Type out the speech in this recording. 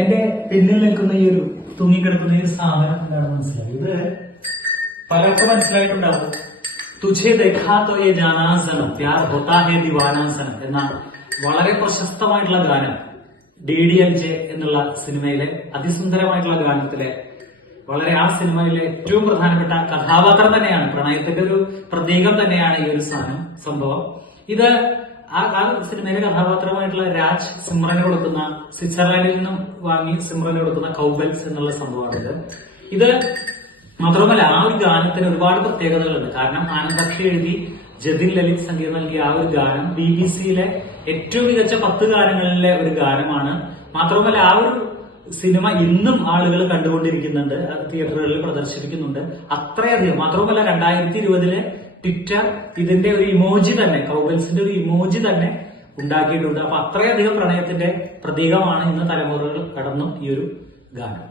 എന്റെ പിന്നിൽ നിൽക്കുന്ന ഈ ഒരു തൂങ്ങിക്കിടക്കുന്ന ഈ ഒരു സാധനം എന്താണെന്ന് മനസ്സിലായി. ഇത് പലർക്കും മനസ്സിലായിട്ടുണ്ടാവും. തുझे देखा तो ये जाना सनम प्यार होता है दीवाना सनम എന്ന വളരെ പ്രശസ്തമായിട്ടുള്ള ഗാനം DDLJ എന്നുള്ള സിനിമയിലെ അതിസുന്ദരമായിട്ടുള്ള ഗാനത്തിലെ വളരെ ആ സിനിമയിലെ ഏറ്റവും പ്രധാനപ്പെട്ട കഥാപാത്രം തന്നെയാണ്, പ്രണയത്തിന്റെ ഒരു പ്രതീകം തന്നെയാണ് ഈ ഒരു സംഭവം. ഇത് ആ സിനിമയിലെ കഥാപാത്രമായിട്ടുള്ള രാജ് സിമ്രന് കൊടുക്കുന്ന, സ്വിറ്റ്സർലാൻഡിൽ നിന്നും വാങ്ങി സിമ്രന് കൊടുക്കുന്ന കൗബൽസ് എന്നുള്ള സംഭവമാണിത്. ഇത് മാത്രമല്ല ആ ഒരു ഗാനത്തിന് ഒരുപാട് പ്രത്യേകതകളുണ്ട്. കാരണം ആനന്ദാക്ഷി എഴുതി ജതിൻ ലലിത് സംഗീതം നൽകിയ ആ ഒരു ഗാനം BBCയിലെ ഏറ്റവും മികച്ച 10 ഗാനങ്ങളിലെ ഒരു ഗാനമാണ്. മാത്രമല്ല ആ ഒരു സിനിമ ഇന്നും ആളുകൾ കണ്ടുകൊണ്ടിരിക്കുന്നുണ്ട്, തിയേറ്ററുകളിൽ പ്രദർശിപ്പിക്കുന്നുണ്ട്. അത്രയധികം. മാത്രവുമല്ല 2020 ട്വിറ്റർ ഇതിന്റെ ഒരു ഇമോജി തന്നെ, കൗബൽസിന്റെ ഒരു ഇമോജി തന്നെ ഉണ്ടാക്കിയിട്ടുണ്ട്. അപ്പൊ അത്രയധികം പ്രണയത്തിന്റെ പ്രതീകമാണ് ഇന്ന് തലമുറകൾ കടന്നും ഈ ഒരു ഗാനം.